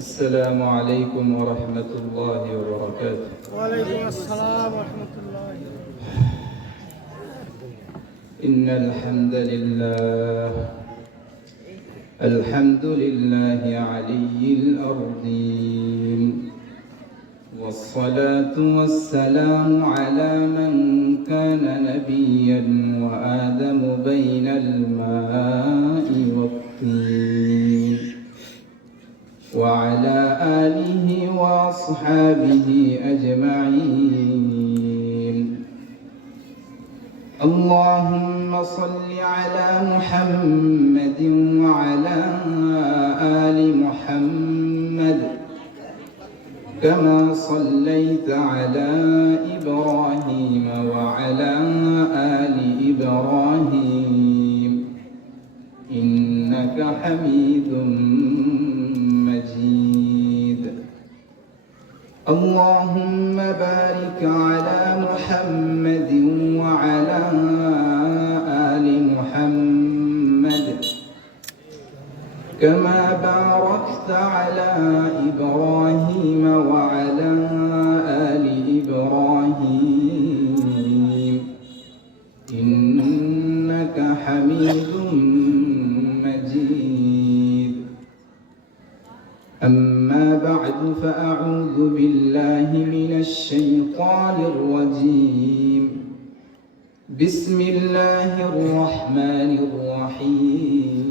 السلام عليكم ورحمة الله وبركاته. وعليكم السلام ورحمة الله. إن الحمد لله علي الأرضين، والصلاة والسلام على من كان نبيا وآدم بين الماء والطين، وعلى آله وأصحابه أجمعين. اللهم صل على محمد وعلى آل محمد كما صليت على إبراهيم وعلى آل إبراهيم إنك حميد مجيد. اللهم بارك على محمد وعلى آل محمد كما باركت على إبراهيم وعلى آل إبراهيم إنك حميد مجيد. أما بعد فأعوذ بالله من الشيطان الرجيم. بسم الله الرحمن الرحيم.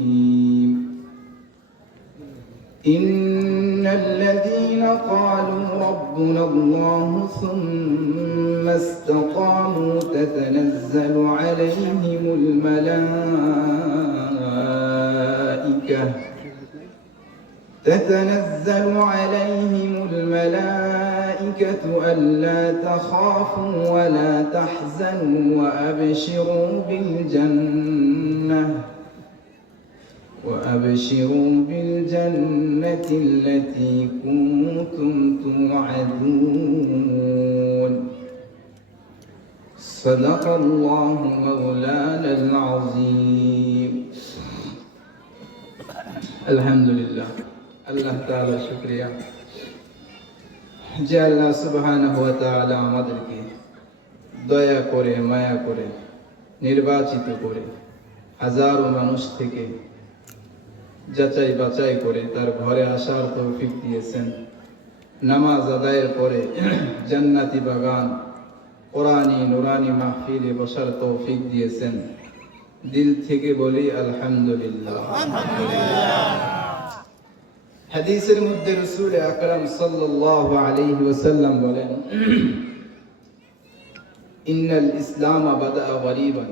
إن الذين قالوا ربنا الله ثم استقاموا تتنزل عليهم الملائكة ألا تخافوا ولا تحزنوا وأبشروا بالجنة التي كنتم توعدون. صدق الله مولانا العظيم. الحمد لله। আল্লাহ তাআলা শুকরিয়া যে আল্লাহ সুবহানাহু ওয়া তাআলা আমাদেরকে দয়া করে মায়া করে নির্বাচিত করে হাজারো মানুষ থেকে যাচাই বাছাই করে তার ঘরে আসার তৌফিক দিয়েছেন। নামাজ আদায়ের পরে জান্নাতি বাগান কোরআনি নুরানি মাহফিলে বসার তৌফিক দিয়েছেন। দিল থেকে বলি আলহামদুলিল্লাহ। হাদিসের মধ্যে রাসূল আকরাম সাল্লাল্লাহু আলাইহি ওয়াসাল্লাম বলেন, ইন্নাল ইসলাম বাদা গরীবান।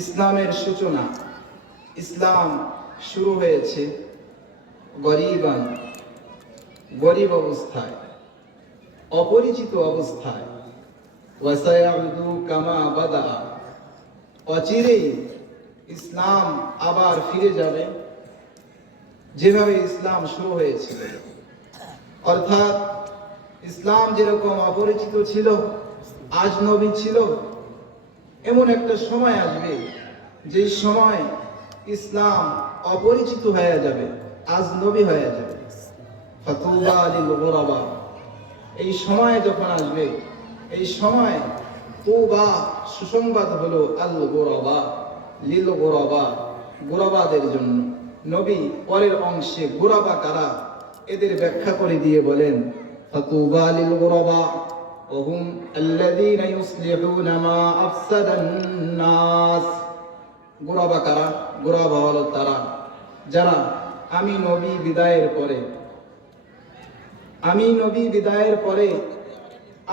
ইসলামের সূচনা, ইসলাম শুরু হয়েছে গরীবান, গরীব অবস্থায়, অপরিচিত অবস্থায়। ওয়া সায়াউদু কামা বাদা। অচিরেই ইসলাম আবার ফিরে যাবে যেভাবে ইসলাম শুরু হয়েছিল। অর্থাৎ ইসলাম যেরকম অপরিচিত ছিল, আজনবী ছিল, এমন একটা সময় আসবে যে সময় ইসলাম অপরিচিত হয়ে যাবে, আজনবী হয়ে যাবে। ফাতুবা লিল গুরাবা। এই সময় যখন আসবে, এই সময় তুবা সুসংবাদ হলো আল গুরাবা, লিল গুরাবা, গুরাবাদের জন্য। নবী পরের অংশে গুরাবা কারা এদের ব্যাখ্যা করে দিয়ে বলেন, ফাতুবা লিল গুরাবা ওহুম আল্লাযীনা ইউসলিহুনা মা আফসাদান নাস। গুরাবা কারা? গুরাবা হলো তারা যারা আমি নবী বিদায়ের পরে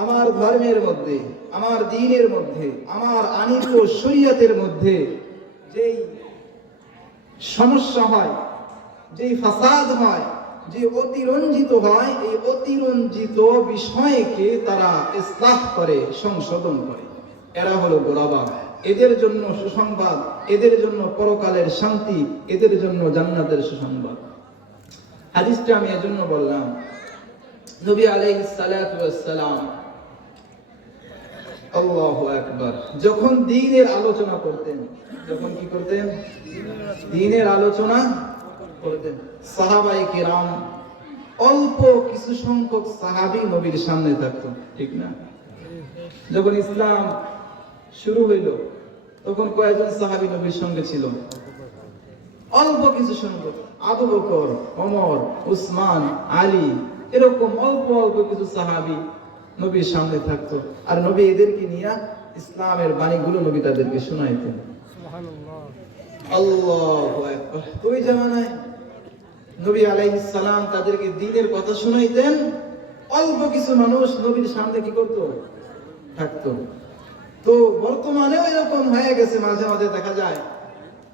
আমার ধর্মের মধ্যে, আমার দ্বীনের মধ্যে, আমার আনিত শরীয়তের মধ্যে যেই সমস্যা হয়, যেই ফাসাদ হয়, যে অতিরঞ্জিত হয়, এই অতিরঞ্জিত বিষয়কে তারা ইসলাহ করে, সংশোধন করে। এরা হলো গুরাবা। এদের জন্য সুসংবাদ, এদের জন্য পরকালের শান্তি, এদের জন্য জান্নাতের সুসংবাদ। হাদিসটা আমি এজন্য বললাম, নবী আলাইহিস সালাতু ওয়াস সালাম আল্লাহু আকবার যখন দ্বীনের আলোচনা করতেন, যখন কি করতেন? দ্বীনের আলোচনা করতেন। সাহাবায়ে কিরাম অল্প কিছু সংখ্যক সাহাবী নবীর সামনে থাকতো, ঠিক না? যখন ইসলাম শুরু হইল তখন কয়েকজন সাহাবী নবীর সঙ্গে ছিল? অল্প কিছু সংখ্যক। আবু বকর, ওমর, উসমান, আলী, এরকম অল্প অল্প কিছু সাহাবী নবীর সামনে থাকতো। আর নবী এদেরকে নিয়ে ইসলামের বাণীগুলো নবী তাদেরকে শোনাইতেন। সুবহানাল্লাহ। আল্লাহু আকবার। ওই জামানায় নবী আলাইহিস সালাম তাদেরকে দ্বীনের কথা শোনাইতেন। অল্প কিছু মানুষ নবীর সামনে কি করত? থাকতো। তো বর্তমানেও এরকম হয়ে গেছে, মাঝে মাঝে দেখা যায়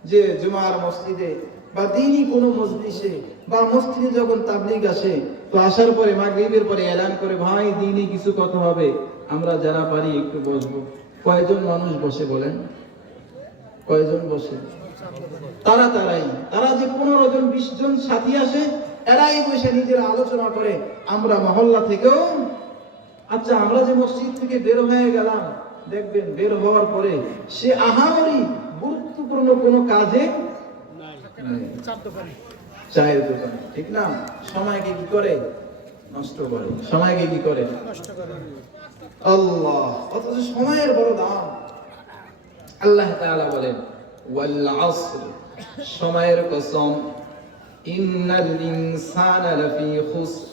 যে জুমার মসজিদে বা দ্বীনি কোনো মজলিসে বা মসজিদে যখন তাবলীগ আসে, তো আসার পরে মাগরিবের পরে এলান করে, ভাই দ্বীনি কিছু কথা হবে, আমরা যারা পারি একটু বসবো। কয়জন মানুষ বসে বলেন? কয়জন বসে? তারা যে 15 জন 20 জন সাথী আসে, এরাই বসে নিজের আলোচনা করে। আমরা মহল্লা থেকেও, আচ্ছা আমরা যে মসজিদ থেকে বের হয়ে গেলাম, দেখবেন বের হওয়ার পরে সে আহামরি গুরুত্বপূর্ণ কোনো কাজে নাই। চায়ের দোকানে, ঠিক না? সময়কে কি করে? নষ্ট করে। সময়কে কি করে? নষ্ট করে। আল্লাহ, অথচ সময়ের বড় দাম। আল্লাহ তাআলা বলেন, ওয়াল আসর, সময়ের কসম, ইন্নাল ইনসানা লাফি খুসর,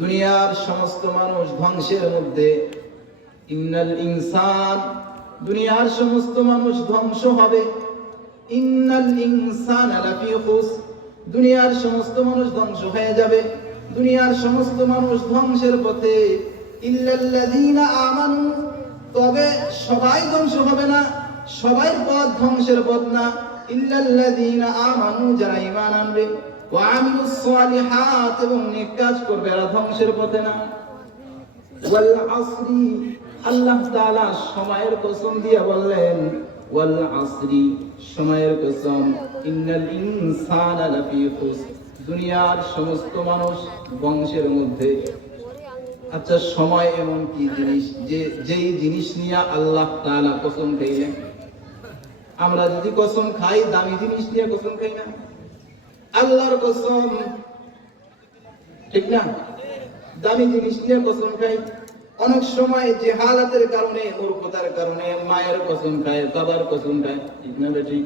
দুনিয়ার সমস্ত মানুষ ধ্বংসের মধ্যে। ইন্নাল ইনসান, দুনিয়ার সমস্ত মানুষ ধ্বংস হবে। ইন্নাল ইনসানা লাফি খুসর, দুনিয়ার সমস্ত মানুষ ধ্বংস হয়ে যাবে। দুনিয়ার সমস্ত মানুষ ধ্বংসের পথে। ইল্লাল্লাযীনা আমানু, তবে সবাই ধ্বংস হবে না, সবাই পথ ধ্বংসের পথ না। ইল্লাল্লাযীনা আমানু, যারা ঈমান আনবে, ওয়া আমিলুস সালিহাত, এবং নেক কাজ করবে, এরা ধ্বংসের পথে না। ওয়াল আসরি, আল্লাহ তাআলা সময়ের কসম দিয়ে বললেন, ওয়াল আসরি, সময়ের কসম, ইন্নাল ইনসানা লাফি খুসর, দুনিয়ার সমস্ত মানুষ ধ্বংসের মধ্যে। আচ্ছা, সময় এমন কি জিনিস যে যেই জিনিস নিয়ে আল্লাহ তাআলা কসম খাইলেন? আমরা যদি কসম খাই, দামি জিনিস নিয়ে কসম খাই না? আল্লাহর কসম, ঠিক না? দামি জিনিস নিয়ে কসম খাই। অনেক সময় জেহালাতের কারণে, মূর্খতার কারণে মায়ের কসম খায়, বাবার কসম খায়, ঠিক না বেটি?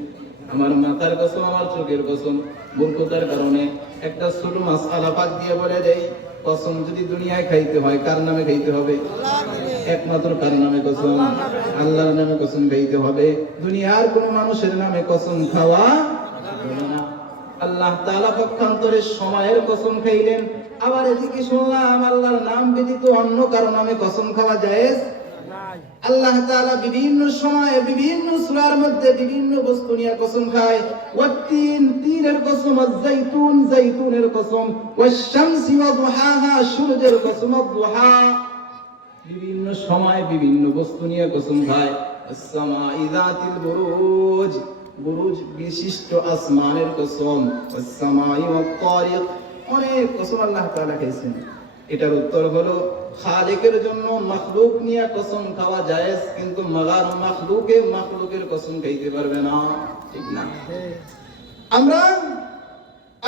আমার মাথার কসম, আমার চোখের কসম। মূর্খতার কারণে একটা ছোট মাসআলা পাক দিয়ে বলে দেই, কসম যদি দুনিয়ায় খাইতে হয়, কার নামে খাইতে হবে? একমাত্র কার নামে কসম? আল্লাহর নামে কসম খাইতে হবে। দুনিয়ার কোন মানুষের নামে কসম খাওয়া যাবে না। আল্লাহ তাআলা পক্ষান্তরে সময়ের কসম খাইলেন। আবার এদিকে শুনলাম আল্লাহর নাম ব্যতীত অন্য কারো নামে কসম খাওয়া জায়েজ নাই। আল্লাহ তাআলা বিভিন্ন সময়ে বিভিন্ন সূরার মধ্যে বিভিন্ন বস্তু নিয়ে কসম খায়। ওয়াত্তিন, তিনের কসম, আয-যাইতুন, যাইতুনের কসম, ওয়াশ-শামসি ওয়া দুহাহা, সূর্যের কসম, দুহা। বিভিন্ন সময় বিভিন্ন বস্তু নিয়ে কসম খায়। আস-সামাই যাতিল বুরুজ, বুরুজ বিশিষ্ট আসমানের কসম। ওয়াস-সামাই ওয়াত-তারিক, অনেক কসম আল্লাহ তাআলা খাইছেন। এটার উত্তর হলো, খালিকের জন্য মাখলুক নিয়ে কসম খাওয়া জায়েজ, কিন্তু মাগার মাখলুকে মাখলুকের কসম খাইতে পারবে না, ঠিক না? আমরা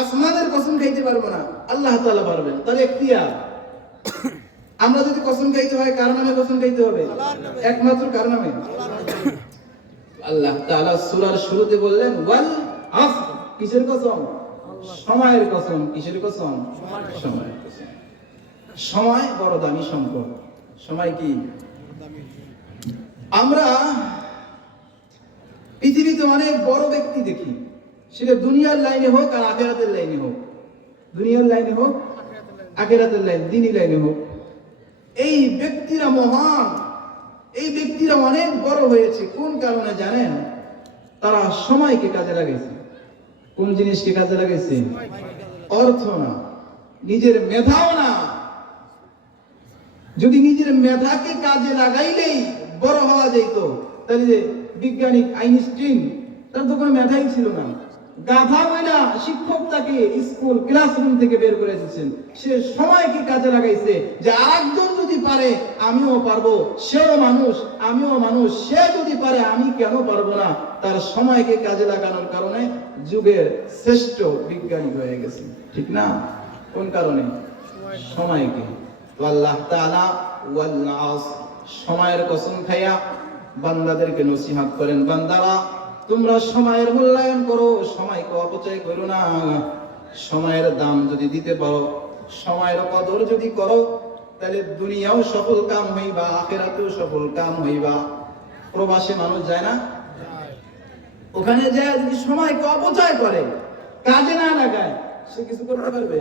আসমানের কসম খাইতে পারবো না, আল্লাহ তাআলা পারবেন। তাহলে ইখতিয়ার, আমরা যদি কসম খাইতে হয়, কার নামে কসম খাইতে হবে? একমাত্র কার নামে? আল্লাহ তাআলা সূরার শুরুতে বললেন, ওয়াল আসর, কিসের কসম? সময়ের কসম। কিসের কসম? সময়ের কসম। সময় বড় দামি সম্পদ। সময় কি? আমরা পৃথিবীতে অনেক বড় ব্যক্তি দেখি, সেটা দুনিয়ার লাইনে হোক আর আখিরাতের লাইনে হোক, দুনিয়ার লাইনে হোক, আখিরাতের লাইন, দ্বীনি লাইনে হোক। এই ব্যক্তিরা মহান, এই ব্যক্তিরা অনেক বড় হয়েছে কোন কারণে জানেন? তারা সময়কে কাজে লাগাইছে। কোন জিনিসকে কাজে লাগাইছে? অর্থ না, নিজের মেধাও না। যদি নিজের মেধাকে কাজে লাগাইলেই বড় হওয়া যেত, তাহলে যে বিজ্ঞানী আইনস্টাইন, তার তো কোনো মেধাই ছিল না। গাধা বইলা শিক্ষক তাকে স্কুল ক্লাসরুম থেকে বের করে দিয়েছেন। সে সময়কে কাজে লাগাইছে যে আরেকজন যদি যদি পারে আমিও পারবো, সেও মানুষ আমিও মানুষ, সে যদি পারে আমি কেন পারবো না? তার সময়কে কাজে লাগানোর কারণে যুগের শ্রেষ্ঠ বিজ্ঞানী হয়ে গেছে, ঠিক না? কোন কারণে? সময়কে। তো আল্লাহ তাআলা ওয়াল আসর, সময়ের কসম খাইয়া বান্দাদেরকে নসিহত করেন, বান্দারা তোমরা সময়ের মূল্যায়ন করো, সময়কে অপচয় করো না। সময়ের দাম যদি দিতে পারো, সময়ের কদর যদি করো, তাহলে দুনিয়াও সফল কাম হইবা, আখিরাতেও সফল কাম হইবা। প্রবাসী মানুষ যায় না, ওখানে যায় যদি সময়কে অপচয় করে, কাজে না লাগায়, সে কিছু করতে পারবে?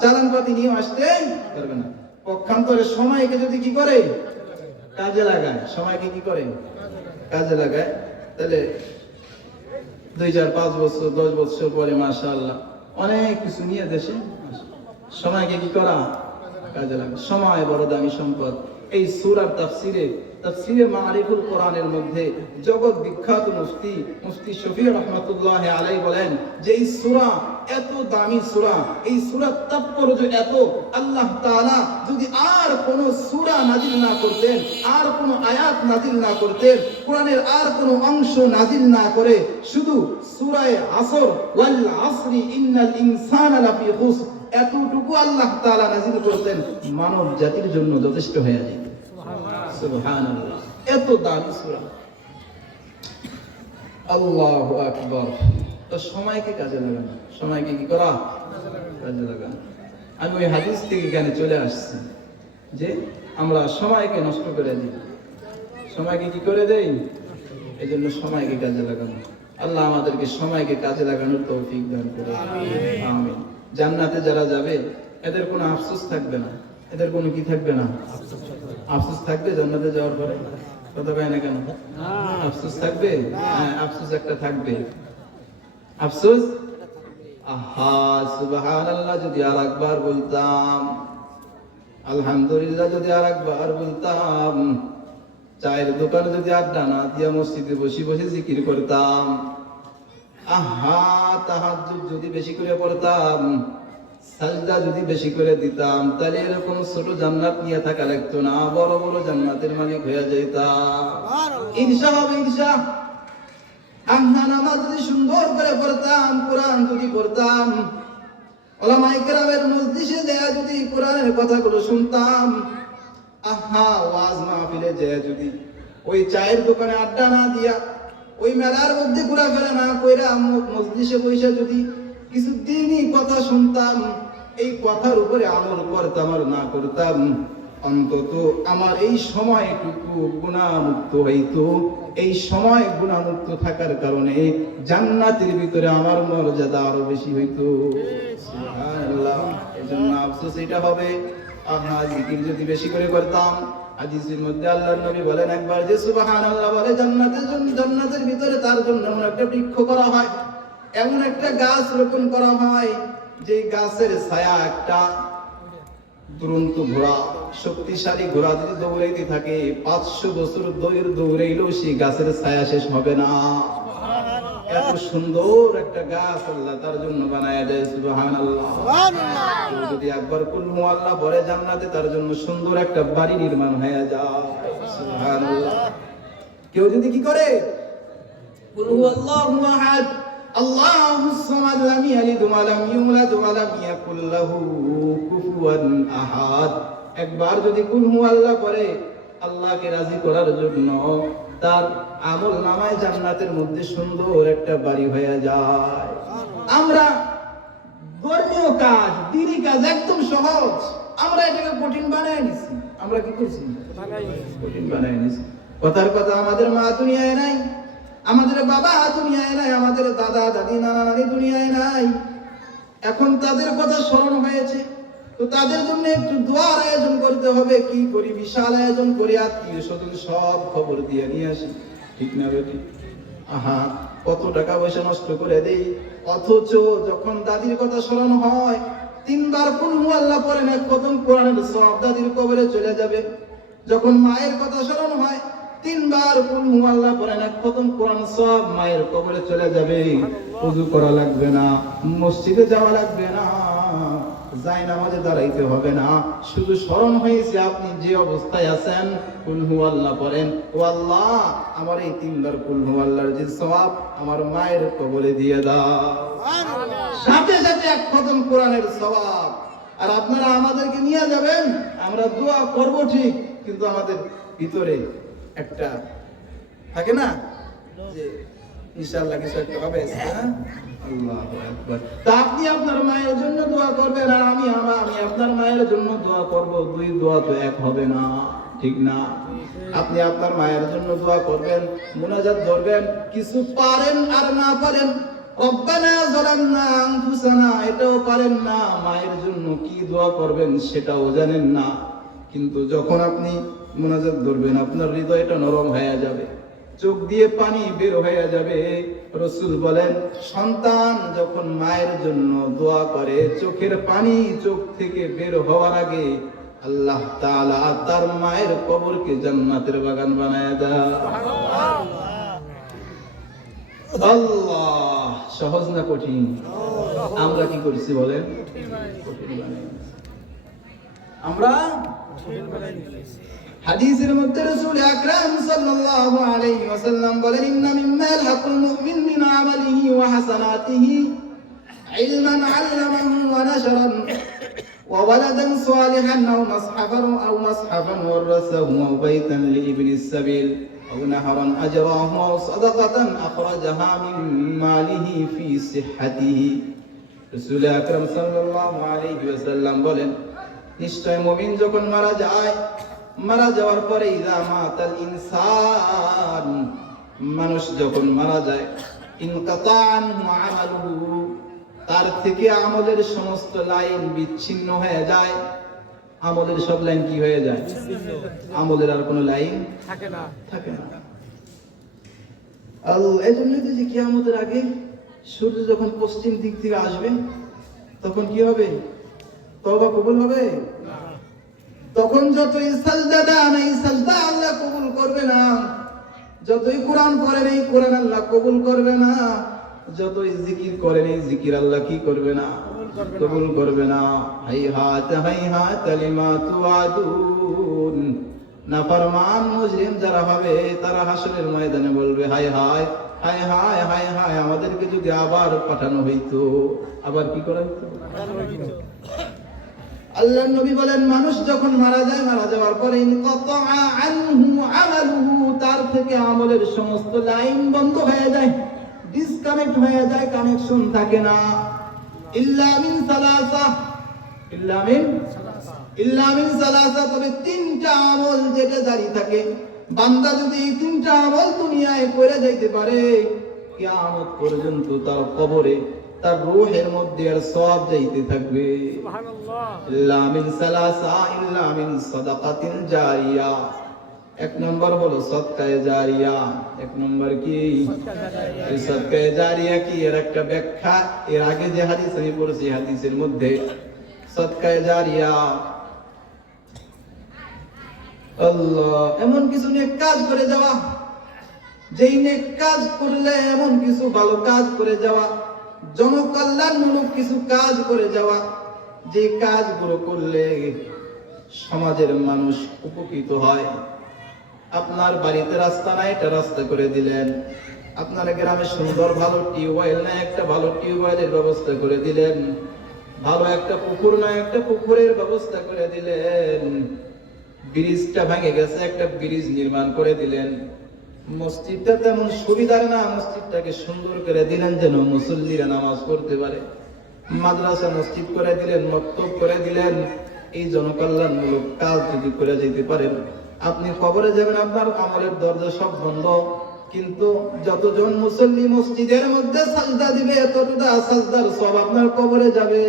চালান পাতি নিয়ে আসতে পারবে না। পক্ষান্তরে সময়কে যদি কি করে? কাজে লাগায়। সময়কে কি করে? কাজে লাগায়। তাহলে 2, 4, 5 বছর 10 বছর পরে মাশাআল্লাহ অনেক কিছু নিয়ে দেশে। সময়কে কি করা? কাজে লাগা। সময় বড় দামি সম্পদ। এই সূরার তাফসীরে মারিফুল কোরআনের মধ্যে জগৎ বিখ্যাত মুফতি শফি রহমাতুল্লাহি আলাইহি বলেন যে এই সূরা এত দামি সূরা, এই সূরার তাৎপর্য এত, আল্লাহ তাআলা যদি আর কোন সূরা নাজিল না করতেন, আর কোন আয়াত নাজিল না করতেন, কোরআনের আর কোন অংশ নাজিল না করে শুধু সূরা আসর ওয়াল আসরি ইন্নাল ইনসানা লাফি খুসর এতটুকু আল্লাহ তাআলা নাজিল করতেন, মানব জাতির জন্য যথেষ্ট হয়ে যায়। সুবহানাল্লাহ, এত দামি সূরা। আল্লাহু আকবার। তো সময়কে কাজে লাগানো, সময়কে কি করা? কাজে লাগানো। আমি ওই হাদিস থেকে এখানে চলে আসছি যে আমরা সময়কে নষ্ট করে দিই। সময়কে কি করে দেই? এই জন্য সময়কে কাজে লাগানো। আল্লাহ আমাদেরকে সময়কে কাজে লাগানোর তৌফিক দান করুন, আমিন। জান্নাতে যারা যাবে এদের কোনো আফসোস থাকবে না, এদের কোনো কি থাকবে না? আফসোস থাকবে জান্নাতে যাওয়ার পরে? কথা কয় না কেন? আফসোস থাকবে? হ্যাঁ, আফসোস একটা থাকবে। আফসোস, আহা সুবহানাল্লাহ যদি আরেকবার বলতাম, আলহামদুলিল্লাহ যদি আরেকবার বলতাম, চায়ের দোকানে যদি আড্ডা না দিয়া মসজিদে বসে বসে জিকির করতাম, আহা তাহাজ্জুদ যদি বেশি করে পড়তাম, সাজদা যদি বেশি করে দিতাম, তাহলে এরকম ছোট জান্নাত নিয়ে থাকা লাগতো না, বড় বড় জান্নাতের মালিক হয়ে যেতাম। ঈর্ষা হবে, ঈর্ষা। আহা নামাজ যদি সুন্দর করে পড়তাম, কোরআন যদি পড়তাম, উলামায়ে কেরামের মজলিসে যায় যদি কোরআনের কথাগুলো শুনতাম, আহা ওয়াজ মাহফিলে যায় যদি ওই চায়ের দোকানে আড্ডা না দিয়া, ওই মেলার মধ্যে ঘোরাফেরা না কইরা মজলিসে বসে যদি কিছু দিনই কথা শুনতাম, এই কথার উপরে আমল করতাম আর না করতাম, অন্তত আমার এই সময়টুকু গুনাহমুক্ত হইতো। এই সময় গুনাহমুক্ত থাকার কারণে জান্নাতের ভিতরে আমার মর্যাদা আরো বেশি হইতো। সুবহানাল্লাহ। এজন্য আফসোস এটা হবে, আহা জিকির যদি বেশি করে করতাম। হাদিসের মধ্যে আল্লাহর নবী বলেন একবার যে সুবহানাল্লাহ বলে জান্নাতের ভিতরে তার জন্য এমন একটা বৃক্ষ করা হয়, এমন একটা গাছ রোপণ করা হয় যে গাছের ছায়া একটা দুরন্ত ঘোড়া, শক্তিশালী ঘোড়া যদি দৌড়াইতে থাকে 500 বছর দৌড়াইলেও সেই গাছের ছায়া শেষ হবে না। এত সুন্দর একটা গাছ আল্লাহ তার জন্য বানায় দেয়। সুবহানাল্লাহ। যদি একবার কুল হু আল্লাহ বলে জান্নাতে তার জন্য সুন্দর একটা বাড়ি নির্মাণ হয়ে যায়। সুবহানাল্লাহ। কেউ যদি কি করে কুল হু আল্লাহু আহাদ আল্লাহুস সামাদ লাম ইয়ালিদ ওয়া লাম ইউলাদ ওয়া লাম ইয়াকুল লাহু কুফুয়ান আহাদ, একবার যদি কুল হু আল্লাহ পড়ে আল্লাহকে রাজি করার জন্য, তার আমল নামায় জান্নাতের মধ্যে সুন্দর একটা বাড়ি হয়ে যায়। আমরা ধর্মীয় কাজ, দিনী কাজ একদম সহজ, আমরা এটাকে কঠিন বানায় নিছি। আমরা কি করছি? কঠিন বানায় নিছি। কথার কথা, আমাদের মা দুনিয়ায় নাই, আমাদের বাবা দুনিয়ায় নাই, আমাদের দাদা দাদি নানা নানি দুনিয়ায় নাই। এখন তাদের কথা স্মরণ হয়েছে, তো তাদের জন্য একটু দোয়ার আয়োজন করতে হবে। কি করি? বিশাল আয়োজন করি, আত্মীয় স্বজন সব খবর দিয়ে নিয়ে আসি, ঠিক না বেটি? আহা কত টাকা পয়সা নষ্ট করে দেই, অথচ যখন দাদির কথা স্মরণ হয় 3 বার কুল হু আল্লাহ পড়েন, এক খতম কোরআনের সওয়াব দাদির কবরে চলে যাবে। যখন মায়ের কথা স্মরণ হয় 3 বার কুল হু আল্লাহ পড়েন, এক খতম কোরআন সওয়াব মায়ের কবরে চলে যাবে। ওযু করা লাগবে না, মসজিদে যাওয়া লাগবে না, যাই নামাজে দাঁড়াইতে হবে না, শুধু স্মরণ হয়েছে আপনি যে অবস্থায় আছেন, কুল হুয়াল্লাহ পড়েন। ও আল্লাহ, আমার এই 3 বার কুল হুয়াল্লাহর যে সওয়াব আমার মায়ের কবরে দিয়ে দাও। সাথে সাথে 1 খতম কোরআনের সওয়াব। আর আপনারা আমাদেরকে নিয়ে যাবেন, আমরা দোয়া করব ঠিক, কিন্তু আমাদের ভিতরে একটা থাকে না যে ইনশাআল্লাহ কিছু একটা হবে, হ্যাঁ? আল্লাহু আকবার। তা আপনি আপনার মায়ের জন্য দোয়া করবেন, আর আমি আপনার মায়ের জন্য দোয়া করব। 2 দোয়া তো এক হবে না, ঠিক না? আপনি আপনার মায়ের জন্য দোয়া করবেন, মুনাজাত ধরবেন, কিছু পারেন আর না পারেন রব্বানা যালামনা আনফুসানা এটাও পারেন না, মায়ের জন্য কি দোয়া করবেন সেটাও জানেন না। কিন্তু যখন আপনি মুনাজাত ধরবেন, আপনার হৃদয়টা নরম হয়ে যাবে, চোখ দিয়ে পানি বের হয়ে যাবে। রাসূল বলেন, সন্তান যখন মায়ের জন্য দোয়া করে, চোখের পানি চোখ থেকে বের হওয়ার আগে আল্লাহ তাআলা তার মায়ের কবরকে জান্নাতের বাগান বানায় দেয়। আল্লাহ, সহজ না কঠিন? আমরা কি করছি বলেন? কঠিন বানাইছি আমরা। হাদিসের মধ্যে রাসূল আকরাম সাল্লাল্লাহু আলাইহি ওয়াসাল্লাম বলেন, ইন্না মিম্মা ইয়ালহাকুল মুমিন মিন আমালিহি ওয়া হাসানাতিহি ইলমান আল্লামাহু ওয়া নাশরান ওয়া ওয়ালাদান সালিহান আও মাসহাফান ওয়ারাসাহু আও বাইতান লিইবনিস সাবিল আও নাহরান আজরাহু আও সাদাকাতান আখরাজাহা মিন মালিহি ফি সিহহাতিহি। রাসূল আকরাম সাল্লাল্লাহু আলাইহি ওয়াসাল্লাম বলেন, নিশ্চয় মুমিন যখন মারা যায়, মারা যাওয়ার পরে ইযা মাতাল ইনসান, মানুষ যখন মারা যায়, ইনকাতা আনহু আমালুহু, তার থেকে আমলের সমস্ত লাইন বিচ্ছিন্ন হয়ে যায়। আমলের সব লাইন কি হয়ে যায়? আমলের আর কোনো লাইন থাকে না। এজন্য যে কিয়ামতের আগে সূর্য যখন পশ্চিম দিক থেকে আসবে, তখন কি হবে? তওবা কবুল হবে? তখন যতই সাজদা দেন, এই সাজদা আল্লাহ কবুল করবে না। যতই কোরআন পড়েন, এই কোরআন আল্লাহ কবুল করবে না। যতই জিকির করেন, এই জিকির আল্লাহ কি করবে না? কবুল করবে না। হাইহাত লিমা তুআদুন। নাফরমান মুজরিম যারা হবে, তারা হাসরের ময়দানে বলবে, হায় হায় হায় হায় হায় হায়, আমাদেরকে যদি আবার পাঠানো হইতো। আবার কি করা হইতো? আল্লাহর নবী বলেন, মানুষ যখন মারা যায়, মারা যাওয়ার পরে ইনকাতা আনহু আমালুহু, তার থেকে আমলের সমস্ত লাইন বন্ধ হয়ে যায়, ডিসকানেক্ট হয়ে যায়, কানেকশন থাকে না। ইল্লা মিন সালাসা, তবে 3টা আমল যেটা জারি থাকে। বান্দা যদি এই 3টা আমল দুনিয়ায় করে যাইতে পারে, কিয়ামত পর্যন্ত তার কবরে তার রূহের মধ্যে আর সওয়াব যাইতে থাকবে। সুবহানাল্লাহ। ইল্লা মিন সালাসা, ইল্লা মিন সাদাকাতিন জারিয়া। 1 নম্বর হলো সদকায়ে জারিয়া। 1 নম্বর কি? এই সদকায়ে জারিয়া কি, এর একটা ব্যাখ্যা এর আগে যে হাদিস আমি পড়েছি, হাদিসের মধ্যে সদকায়ে জারিয়া আল্লাহ এমন কিছু নেক কাজ করে যাওয়া, যেই নেক কাজ করলে এমন কিছু ভালো কাজ করে যাওয়া, জনকল্যাণমূলক কিছু কাজ করে যাওয়া, যে কাজগুলো করলে সমাজের মানুষ উপকৃত হয়। আপনার বাড়িতে রাস্তা নাই, এটা রাস্তা করে দিলেন। আপনার গ্রামে সুন্দর ভালো টিউবওয়েল নাই, একটা ভালো টিউবওয়েলের ব্যবস্থা করে দিলেন। ভালো একটা পুকুর নাই, একটা পুকুরের ব্যবস্থা করে দিলেন। ব্রিজটা ভেঙে গেছে, একটা ব্রিজ নির্মাণ করে দিলেন। মসজিদটা তেমন সুবিধার না, মসজিদটাকে সুন্দর করে দিলেন যেন মুসল্লিরা নামাজ পড়তে পারে। মাদ্রাসা মসজিদ করে দিলেন, মক্তব করে দিলেন। এই জনকল্যাণমূলক কাজ যদি করে যেতে পারেন, আপনি কবরে যাবেন, আপনার আমলের দরজা সব বন্ধ, কিন্তু যতজন মুসল্লি মসজিদের মধ্যে সাজদা দিবে, ততটা সাজদার সব আপনার কবরে যাবে।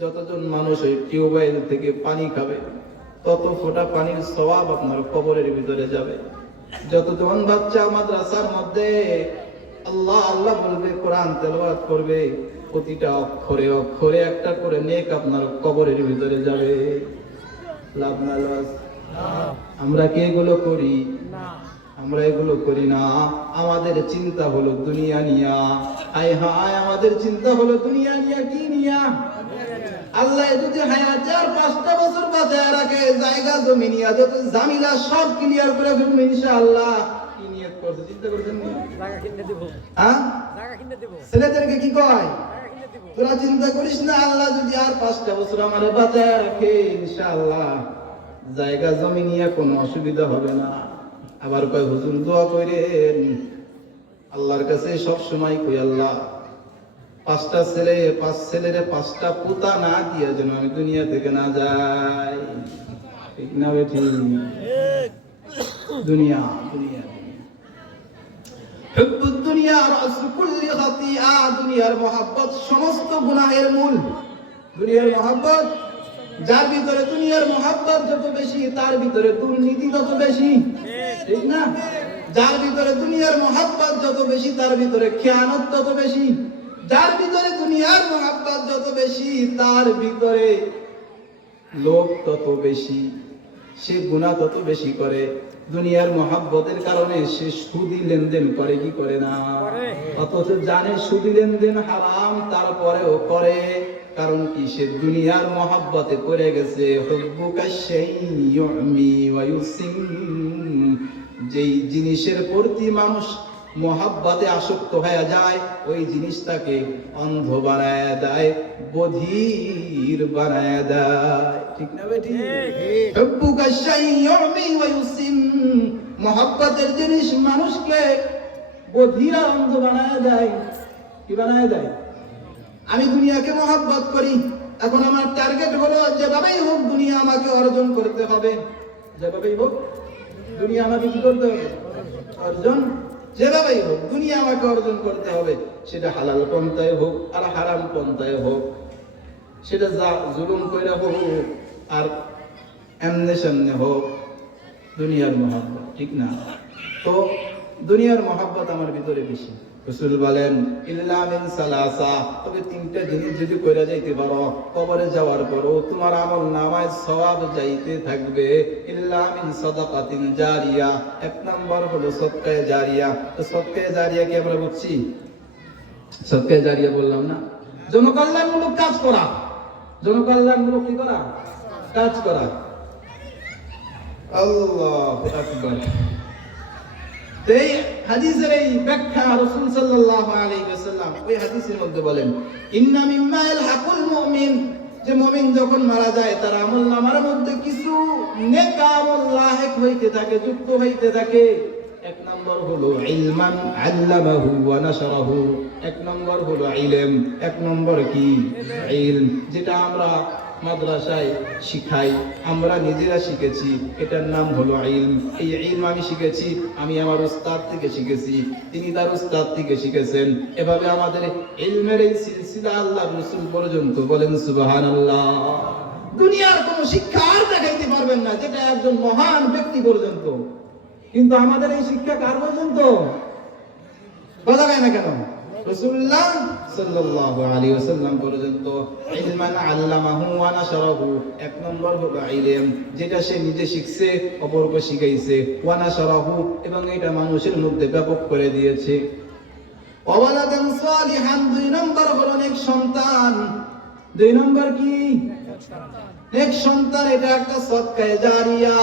যতজন মানুষ ওই টিউবওয়েল থেকে পানি খাবে, তত ফোঁটা পানির সওয়াব আপনার কবরের ভিতরে যাবে। যতজন বাচ্চা মাদ্রাসার মধ্যে আল্লাহ আল্লাহ বলবে, কোরআন তেলাওয়াত করবে, প্রতিটা অক্ষরে অক্ষরে একটা করে নেক আপনার কবরের ভিতরে যাবে। লাভ না লস? আমরা কি এগুলো করি? আমরা এগুলো করি না। আমাদের চিন্তা হলো দুনিয়া নিয়া। হায় হায়, আমাদের চিন্তা হলো দুনিয়া নিয়া। কি নিয়া? আল্লাহ যদি হায়াতে আর 5টা বছর বাঁচায় রাখে, জায়গা জমি নিয়ে যত জামিলা সব ক্লিয়ার করে ফেলবো ইনশাআল্লাহ। কি নিয়ত করছে, চিন্তা করছেন নি? জায়গা কিনে দেব, হ্যাঁ, জায়গা কিনে দেব, ছেলেদেরকে কি কয়, জায়গা কিনে দেব। তোরা চিন্তা করিস না, আল্লাহ যদি আর 5টা বছর আমারে বাঁচায় রাখে ইনশাআল্লাহ জায়গা জমি নিয়ে কোনো অসুবিধা হবে না। আবার কয় হুজুর দোয়া করেন, আল্লাহর কাছে সব সময় কই আল্লাহ 5টা ছেলে, 5 ছেলেরে 5টা পুতা না দিয়ে যেন আমি দুনিয়া থেকে না যাই। ঠিক না বেঠি? দুনিয়া দুনিয়া হুব্বুদ দুনিয়া রাসু কুল্লি খাতিআ, দুনিয়ার মহব্বত সমস্ত গুনাহের মূল। দুনিয়ার মহব্বত, যার ভিতরে দুনিয়ার মহব্বত যত বেশি তার ভিতরে দুর্নীতি তত বেশি। ঠিক না? যার ভিতরে দুনিয়ার মহব্বত যত বেশি তার ভিতরে খেয়ানত তত বেশি। যার ভিতরে দুনিয়ার মহব্বত যত বেশি তার ভিতরে লোভ তত বেশি, সে গুনাহ তত বেশি করে। দুনিয়ার মহব্বতের কারণে সে সুদি লেনদেন করে কি করে না, অথচ জানে সুদি লেনদেন হারাম তারপরেও করে। কারণ কি, সে দুনিয়ার মহব্বতে পড়ে গেছে। হুব্বুকা শাইয়ুমি ওয়া ইউসিম, যেই জিনিসের প্রতি মানুষ মহব্বতে আসক্ত হয়ে যায় ওই জিনিসটাকে অন্ধ বানায় দেয়, বধির বানায় দেয়। ঠিক না বেটি? হুব্বুকা শাইয়ুমি ওয়া ইউসিম, মহব্বতের জিনিস মানুষকে বধির আর অন্ধ বানায় দেয়। কি বানায় দেয়? আমি দুনিয়াকে মহব্বত করি, এখন আমার টার্গেট হলো যেভাবেই হোক দুনিয়া আমাকে অর্জন করতে হবে। যেভাবেই হোক দুনিয়া আমাকে কি করতে হবে? অর্জন। যেভাবেই হোক দুনিয়া আমাকে অর্জন করতে হবে, সেটা হালাল পন্থায় হোক আর হারাম পন্থায় হোক, সেটা যা জুলুম কইরা হোক আর এমনে সামনে হোক, দুনিয়ার মহব্বত। ঠিক না? তো দুনিয়ার মহব্বত আমার ভিতরে বেশি। রাসূল বলেন ইল্লা মিন সালাসা, তবে 3টা জিনিস যদি কইরা যাইতে পারো কবরে যাওয়ার পরও তোমার আমল নামায় সওয়াব যাইতে থাকবে। ইল্লা মিন সাদাকাতিন জারিয়া, 1 নাম্বার হলো সদকায়ে জারিয়া। তো সদকায়ে জারিয়া কি আমরা বুঝছি? সদকায়ে জারিয়া বললাম না, জনকল্যাণমূলক কাজ করা। জনকল্যাণমূলক কি করা? কাজ করা। আল্লাহু আকবার। এই হাদিসের এই ব্যাখ্যা রাসূল সাল্লাল্লাহু আলাইহি ওয়াসাল্লাম ওই হাদিসের মধ্যে বলেন ইন্না মিম্মা ইয়ালহাকুল মুমিন, যে মুমিন যখন মারা যায় তার আমলনামার মধ্যে কিছু নেক আমল লাহেক হইতে থাকে, যুক্ত হইতে থাকে। 1 নম্বর হলো ইলমান আল্লামাহু ওয়া নাশরাহু, 1 নম্বর হলো ইলম। 1 নম্বর কি? ইলম, যেটা আমরা মাদ্রাসায় শিখাই, আমরা নিজেরা শিখেছি, এটার নাম হলো ইলম। এই ইলম আমি শিখেছি, আমি আমার উস্তাদ থেকে শিখেছি, তিনি তার উস্তাদ থেকে শিখেছেন। এভাবে আমাদের ইলমের এই সিলসিলা আল্লাহর রাসূল পর্যন্ত, বলেন সুবহানাল্লাহ। দুনিয়ার কোনো শিক্ষা আর দেখাইতে পারবেন না যেটা একজন মহান ব্যক্তি পর্যন্ত, কিন্তু আমাদের এই শিক্ষা কার পর্যন্ত? কথা কয় না কেন? রাসূলুল্লাহ সাল্লাল্লাহু আলাইহি ওয়াসাল্লাম পর্যন্ত। ইলমান আল্লামাহু ওয়া নাশরাহু, 1 নম্বর হলো ইলম, যেটা সে নিজে শিখছে অপরকে শিখাইছে। ওয়া নাশরাহু, এবং এটা মানুষের মধ্যে ব্যাপক করে দিয়েছে। ওয়ালাদান সালিহান, 2 নম্বর হলো নেক সন্তান। 2 নম্বর কি? নেক সন্তান। এটা একটা সদকায়ে জারিয়া।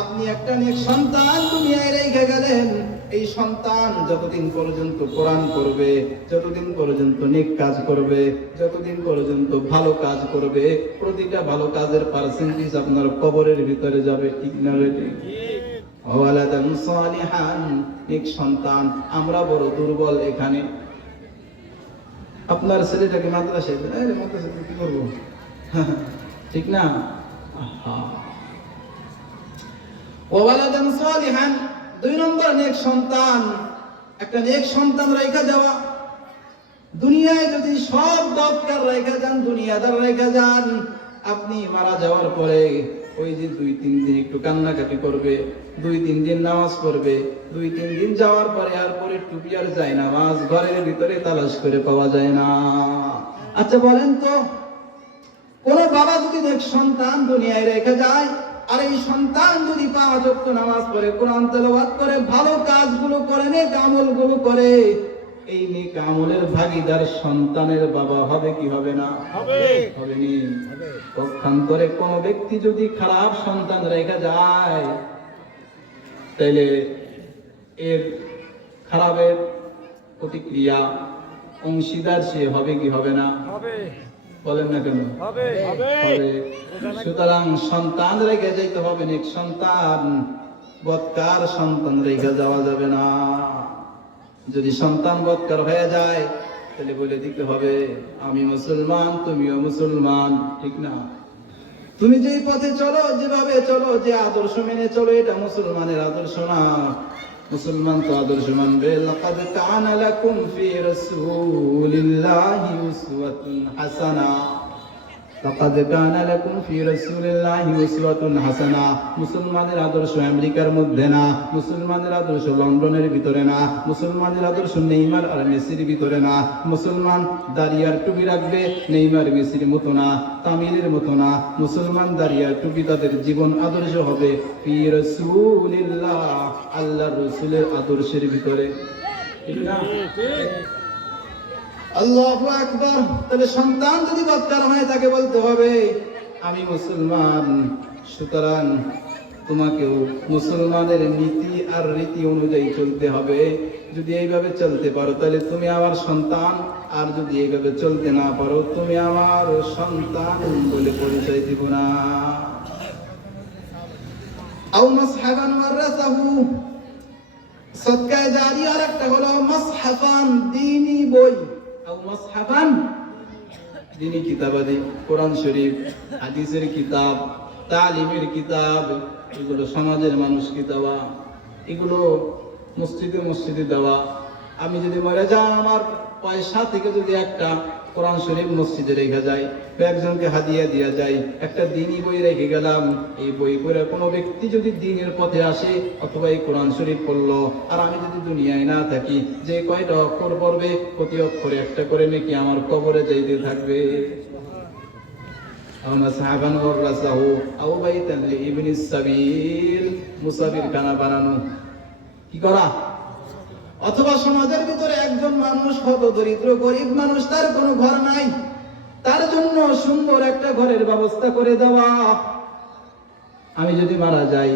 আপনি একটা নেক সন্তান দুনিয়ায় রেখে গেলেন, এই সন্তান যতদিন পর্যন্ত কোরআন পড়বে, যতদিন পর্যন্ত নেক কাজ করবে, যতদিন পর্যন্ত ভালো কাজ করবে, প্রতিটা ভালো কাজের পার্সেন্টেজ আপনার কবরের ভিতরে যাবে। ঠিক না বেটি? ওয়ালাদান সালিহান, নেক সন্তান। আমরা বড় দুর্বল এখানে। আপনার ছেলেটাকে মাদ্রাসায় দেন, মাদ্রাসায় কি করবো? ঠিক না? ওয়ালাদান সালিহান, 2 নম্বর নেক সন্তান। একটা নেক সন্তান রাইখা দেওয়া। দুনিয়ায় যদি সব দরকার রাইখা যান, দুনিয়াদার রাইখা যান, আপনি মারা যাওয়ার পরে ওই যে 2-3 দিন একটু কান্নাকাটি করবে, 2-3 দিন নামাজ পড়বে, 2-3 দিন যাওয়ার পরে আর পরে টুপি আর যায় নামাজ ঘরের ভিতরে তালাশ করে পাওয়া যায় না। আচ্ছা বলেন তো, কোন বাবা যদি নেক সন্তান দুনিয়ায় রেখে যায়, আর এই সন্তান যদি 5 ওয়াক্ত নামাজ পড়ে, কোরআন তেলাওয়াত করে, ভালো কাজগুলো করে, নেক আমলগুলো করে, এই নেক আমলের ভাগীদার সন্তানের বাবা হবে কি হবে না? হবে নি। পক্ষান্তরে কোন ব্যক্তি যদি খারাপ সন্তান রেখে যায় তাহলে এর খারাপের প্রতিক্রিয়া অংশীদার সে হবে কি হবে না? হবে বলেন না কেন? হবে হবে। সুতরাং সন্তান রেখে যাইতে হবে, নেক সন্তান, বৎকার সন্তান রেখে যাওয়া যাবে না। যদি সন্তান বৎকার হয়ে যায় তাহলে বলে দিতে হবে আমি মুসলমান, তুমিও মুসলমান, ঠিক না? তুমি যেই পথে চলো, যেভাবে চলো, যে আদর্শ মেনে চলো, এটা মুসলমানের আদর্শ না। মুসলমান তো আদর্শ মানবে। লাকাদ কানা লাকুম ফি রাসূলিল্লাহি উসওয়াতুন হাসানা। লাকাদ কানা লাকুম ফি রাসূলিল্লাহি উসওয়াতুন হাসানা। মুসলমানের আদর্শ আমেরিকার মধ্যে না, মুসলমানের আদর্শ লন্ডনের ভিতরে না, মুসলমানের আদর্শ নেইমার আর মেসির ভিতরে না। মুসলমান দাড়ি আর টুপি রাখবে, নেইমার মেসির মতো না, তামিলের মতো না। মুসলমান দাড়ি আর টুপি তাদের জীবন আদর্শ হবে ফি রাসূলিল্লাহ, আল্লাহর রাসূলের আদর্শের ভিতরে, ঠিক না? আল্লাহু আকবার। তাহলে সন্তান যদি বৎকার হয় তাকে বলতে হবে আমি মুসলমান। সুতরাং তোমাকেও মুসলমানের নীতি আর রীতি অনুযায়ী চলতে হবে। যদি এইভাবে চলতে পারো তাহলে তুমি আমার সন্তান, আর যদি এইভাবে চলতে না পারো তুমি আমার সন্তান বলে পরিচয় দিব না। আও মাসহাবান ওয়ারাসাহু, সদকায়ে জারি। আর একটা হলো মাসহাফান, দ্বীনি বই। আও মাসহাফান, দ্বীনি কিতাবাদি, কোরআন শরীফ, হাদিসের কিতাব, তালিমের কিতাব, এগুলো সমাজের মানুষকে দেওয়া, এগুলো মসজিদে মসজিদে দেওয়া। আমি যদি মরে যাই, আমার পয়সা থেকে যদি একটা কোরআন শরীফ মসজিদে রেখে যায় বা একজনকে হাদিয়া দিয়া যায়, একটা দ্বীনি বই রেখে গেলাম, এই বই পড়ে কোনো ব্যক্তি যদি দ্বীনের পথে আসে অথবা এই কোরআন শরীফ পড়লো, আর আমি যদি দুনিয়ায় না থাকি, যে কয়টা অক্ষর পড়বে প্রতি অক্ষরে একটা করে নাকি আমার কবরে যাইতে থাকবে। আও মাসহাবান ওয়ারাসাহু আও বাইতান লিইবনিস সাবিল, মুসাফির খানা বানানো, কি করা? অথবা সমাজের ভিতরে একজন মানুষ হত দরিদ্র গরিব মানুষ, তার কোনো ঘর নাই, তার জন্য সুন্দর একটা ঘরের ব্যবস্থা করে দেওয়া। আমি যদি মারা যাই,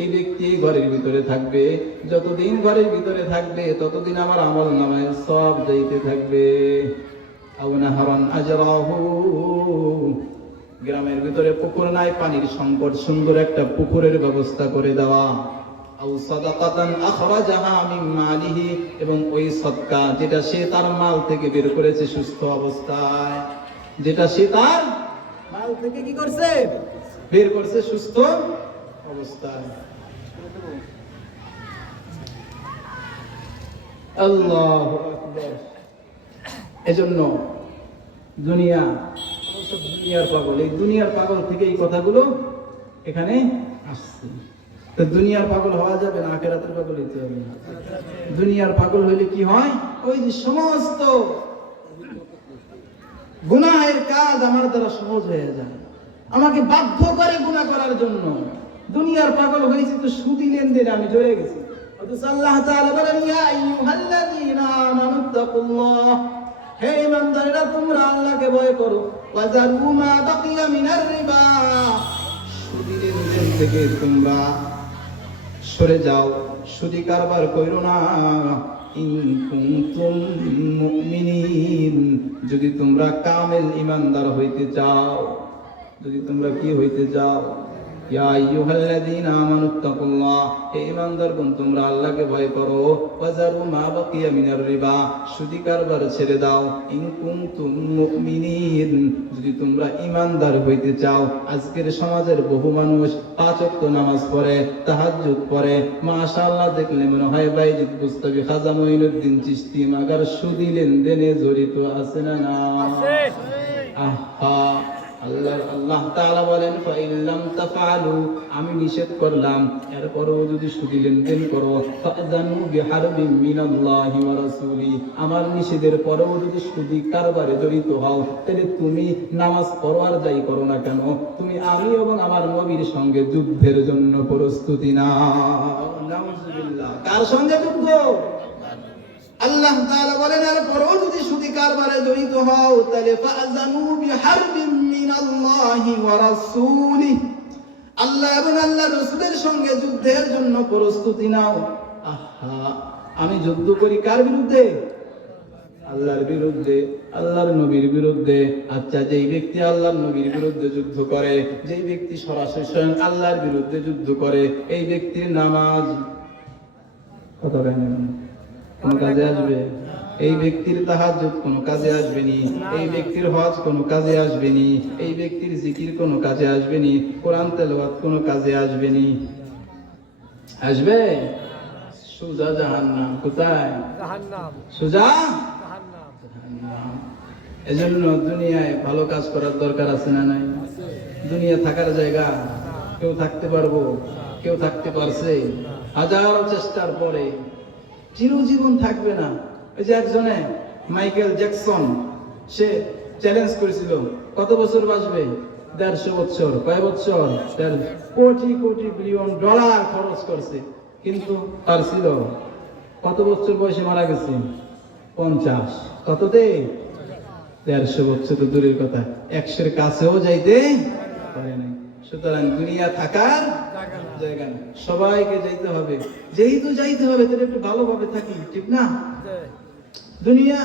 এই ব্যক্তি ঘরের ভিতরে থাকবে, যতদিন ঘরের ভিতরে থাকবে ততদিন আমার আমল নামায় সব যাইতে থাকবে। আও নাহরান আজরাহু, গ্রামের ভিতরে পুকুর নাই, পানির সংকট, সুন্দর একটা পুকুরের ব্যবস্থা করে দেওয়া। আও সাদাকাতান আখরাজাহা মিন মালিহি, এবং ওই সদকা যেটা সে তার মাল থেকে বের করেছে সুস্থ অবস্থায়, যেটা সে তার মাল থেকে কি করছে, বের করছে সুস্থ অবস্থায়। আল্লাহু আকবার। এজন্য দুনিয়া, সব দুনিয়ার পাগল, এই দুনিয়ার পাগল থেকে এই কথাগুলো এখানে আসছে। তো দুনিয়ার পাগল হওয়া যাবে না, আখিরাতের পাগল হইতে হবে না। দুনিয়ার পাগল হইলে কি হয়, ওই যে সমস্ত গুনাহের কাজ আমার দ্বারা সহজ হয়ে যায়, আমাকে বাধ্য করে গুনাহ করার জন্য। দুনিয়ার পাগল হয়েছে তো সুদি লেনদেনে আমি জড়িয়ে গেছি। অথচ আল্লাহ তাআলা বলেন ইয়া আইয়ুহাল্লাযীনা আমানুত্তাকুল্লাহ, হে ঈমানদাররা তোমরা আল্লাহকে ভয় করো। ওয়াযারু মা বাকিয়া মিনার রিবা, সুদি লেনদেন থেকে তোমরা সরে যাও, সুদি কারবার কইরো না। ইন কুনতুম মুমিনিন, যদি তোমরা কামেল ঈমানদার হইতে চাও, যদি তোমরা কি হইতে চাও, ইয়া আইয়ুহাল্লাযীনা আমানুত্তাকুল্লাহ, হে ঈমানদারগণ তোমরা আল্লাহকে ভয় করো। ওয়াযারু মা বাকিয়া মিনার রিবা, সুদি কারবার ছেড়ে দাও। ইন কুনতুম মুমিনিন, যদি তোমরা ঈমানদার হইতে চাও। আজকের সমাজের বহু মানুষ 5 ওয়াক্ত নামাজ পড়ে, তাহাজ্জুদ পড়ে, মাশাআল্লাহ, দেখলে মনে হয় বাইজিদ বুস্তাবি, খাজা মঈনুদ্দিন চিশতি, মাগার সুদি লেনদেনে জড়িত আছে না না? আছে। আহা, আল্লাহ তাআলা বলেন ফাইল্লাম তাফআলু, আমি নিষেধ করলাম, এরপরও যদি সুদি লেনদেন করো, ফাযানু বিহারবিন মিনাল্লাহি ওয়া রাসূলি, আমার নিষেধের পরেও যদি সুদি কারবারে জড়িত হও, তাহলে তুমি নামাজ পড়ো আর যাই করো না কেন, তুমি আমি এবং আমার নবীর সঙ্গে যুদ্ধের জন্য প্রস্তুতি নাও। নাউজুবিল্লাহ। কার সঙ্গে যুদ্ধ? আল্লাহ তাআলা বলেন, আর পরও যদি সুদী কারবারে জড়িত হও তাহলে ফাযানু বিহারবিন মিনাল্লাহি ওয়া রাসূলিহি, আল্লাহ এবং আল্লাহর রাসূলের সঙ্গে যুদ্ধের জন্য প্রস্তুতি নাও। আহা, আমি যুদ্ধ করি কার বিরুদ্ধে? আল্লাহর বিরুদ্ধে, আল্লাহর নবীর বিরুদ্ধে। আচ্ছা, যেই ব্যক্তি আল্লাহর নবীর বিরুদ্ধে যুদ্ধ করে, যেই ব্যক্তি সরাসরি স্বয়ং আল্লাহর বিরুদ্ধে যুদ্ধ করে, এই ব্যক্তির নামাজ কত কোন কাজে আসবে? এই ব্যক্তির তাহাজ্জুদ কোনো কাজে আসবে নি, এই ব্যক্তির হজ কোনো কাজে আসবে নি, এই ব্যক্তির জিকির কোনো কাজে আসবে নি, কোরআন তেলাওয়াত কোনো কাজে আসবে নি। আসবে? সোজা জাহান্নাম। কোথায়? জাহান্নাম, সোজা জাহান্নাম। জাহান্নাম। এজন্য দুনিয়ায় ভালো কাজ করার দরকার আছে না নাই? দুনিয়া থাকার জায়গা? কেউ থাকতে পারবো? কেউ থাকতে পারছে? হাজারো চেষ্টার পরে চিরজীবন থাকবে না। ওই যে একজনে মাইকেল জ্যাকসন, সে চ্যালেঞ্জ করেছিল কত বছর বাঁচবে? 150 বছর। কয় বছর? 150 কোটি কোটি বিলিয়ন ডলার খরচ করছে, কিন্তু তার ছিল কত বছর বয়সে মারা গেছে? 50। কততে? 150 বছর তো দূরের কথা, 100-এর কাছেও যাইতে পারে নাই। সুতরাং দুনিয়া থাকার জায়গা না, সবাইকে যাইতে হবে। যেহেতু যাইতে হবে তাহলে একটু ভালোভাবে থাকি, ঠিক না? দুনিয়া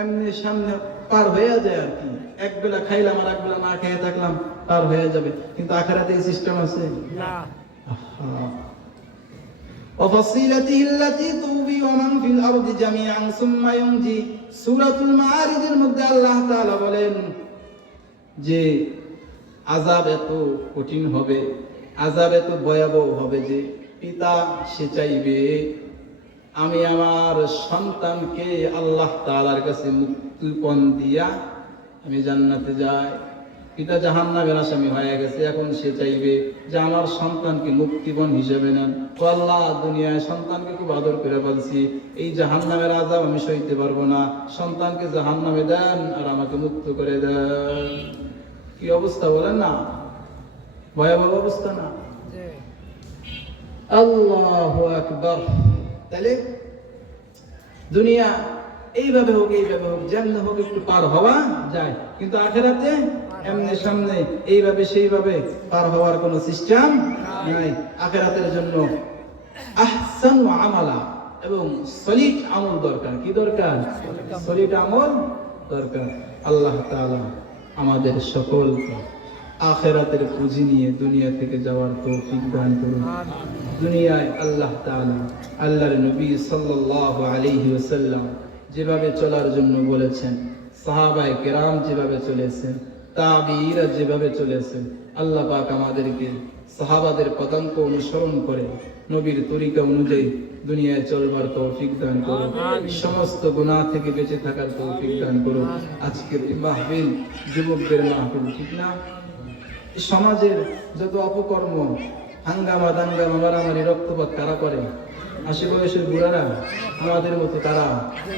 এমনি সামনে পার হয়ে যায় আর কি, এক বেলা খাইলাম আর এক বেলা না খেয়ে থাকলাম, পার হয়ে যাবে। কিন্তু আখিরাতে এই সিস্টেম আছে না। وفصيلته التي تؤوي ومن في الأرض جميعا ثم ينجي। সূরাতুল মাআরিজের মধ্যে আল্লাহ তাআলা বলেন যে আযাব এত কঠিন হবে, আযাব এত ভয়াবহ হবে যে পিতা সে চাইবে আমি আমার সন্তানকে আল্লাহ তাআলার কাছে মুক্তিপণ দিয়া আমি জান্নাতে যাই। পিতা জাহান্নামের আসামি হয়ে গেছে, এখন সে চাইবে যে আমার সন্তানকে মুক্তিপণ হিসেবে নেন। ও আল্লাহ, দুনিয়ায় সন্তানকে খুব আদর করে বলছি, এই জাহান্নামের আযাব আমি সইতে পারবো না, সন্তানকে জাহান্নামে দেন আর আমাকে মুক্ত করে দেন। কি অবস্থা বলেন না? ভয়াবহ অবস্থা না? আল্লাহু আকবার। তাহলে দুনিয়া এইভাবে হোক, এইভাবে হোক, যেমন হোক একটু পার হওয়া যায়, কিন্তু আখিরাতে এমনি সামনে এইভাবে সেইভাবে পার হওয়ার কোনো সিস্টেম নাই। আখিরাতের জন্য আহসানু আমালা এবং সলিড আমল দরকার। কি দরকার? সলিড আমল দরকার। আল্লাহ তাআলা আমাদের সকলকে আখিরাতের পুঁজি নিয়ে দুনিয়া থেকে যাওয়ার তৌফিক দান করুন। দুনিয়ায় আল্লাহ তাআলা আল্লাহর নবী সাল্লাল্লাহু আলাইহি ওয়াসাল্লাম যেভাবে চলার জন্য বলেছেন, সাহাবায়ে কেরাম যেভাবে চলেছেন, তাবিঈরা যেভাবে চলেছেন, আল্লাহ পাক আমাদেরকে সাহাবাদের পদাঙ্ক অনুসরণ করে নবীর তরিকা অনুযায়ী দুনিয়ায় চলবার তৌফিক দান করুন। সমস্ত গুনাহ থেকে বেঁচে থাকার তৌফিক দান করুন। আজকের এই মাহফিল যুবকদের মাহফিল, ঠিক না? সমাজের যত অপকর্ম, হাঙ্গামা দাঙ্গামা মারামারি রক্তপাত কারা করে? 80 বয়সের বুড়ারা, আমাদের মতো তারা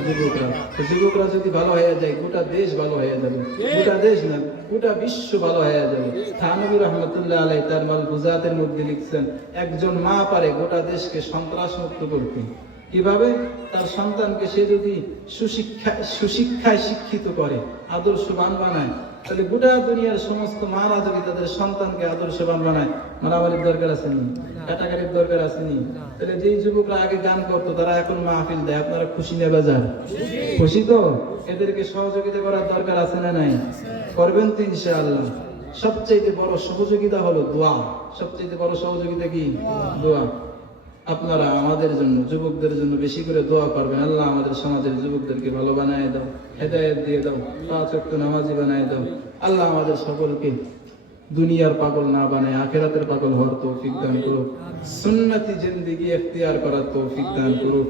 যুবকরা। যুবকরা যদি ভালো হয়ে যায় গোটা দেশ ভালো হয়ে যাবে। গোটা দেশ না, গোটা বিশ্ব ভালো হয়ে যাবে। থানবী রহমতুল্লাহ আলাইহি তার মালফুজাতের মধ্যে লিখছেন, একজন মা পারে গোটা দেশকে সন্ত্রাস মুক্ত করতে। কিভাবে? তার সন্তানকে সে যদি সুশিক্ষায় শিক্ষিত করে, আদর্শবান বানায়, তাহলে গোটা দুনিয়ার সমস্ত মারা যদি তাদের সন্তানকে আদর্শবান বানায়, মারামারির দরকার আসেনি, কাটাকাটির দরকার আসেনি। তাহলে যেই যুবকরা আগে গান করতো তারা এখন মাহফিল দেয়, আপনারা খুশি না বেজার? খুশি তো? এদেরকে সহযোগিতা করার দরকার আছে না নাই? করবেন তো ইনশাআল্লাহ। সবচেয়ে বড় সহযোগিতা হলো দোয়া। সবচেয়ে বড় সহযোগিতা কি? দোয়া। আপনারা আমাদের জন্য, যুবকদের জন্য বেশি করে দোয়া করবেন। আল্লাহ আমাদের সমাজের যুবকদেরকে ভালো বানায় দাও, হেদায়েত দিয়ে দাও, 5 ওয়াক্ত নামাজি বানায় দাও। আল্লাহ আমাদের সকলকে দুনিয়ার পাগল না বানায় আখিরাতের পাগল হওয়ার তৌফিক দান করুক। সুন্নতি জিন্দেগি ইখতিয়ার করার তৌফিক দান করুক।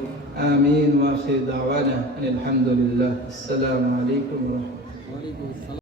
আমিন ওয়া আখির দাওয়ানা আলহামদুলিল্লাহ। আসসালামু আলাইকুম ওয়া রাহমাতুল্লাহ।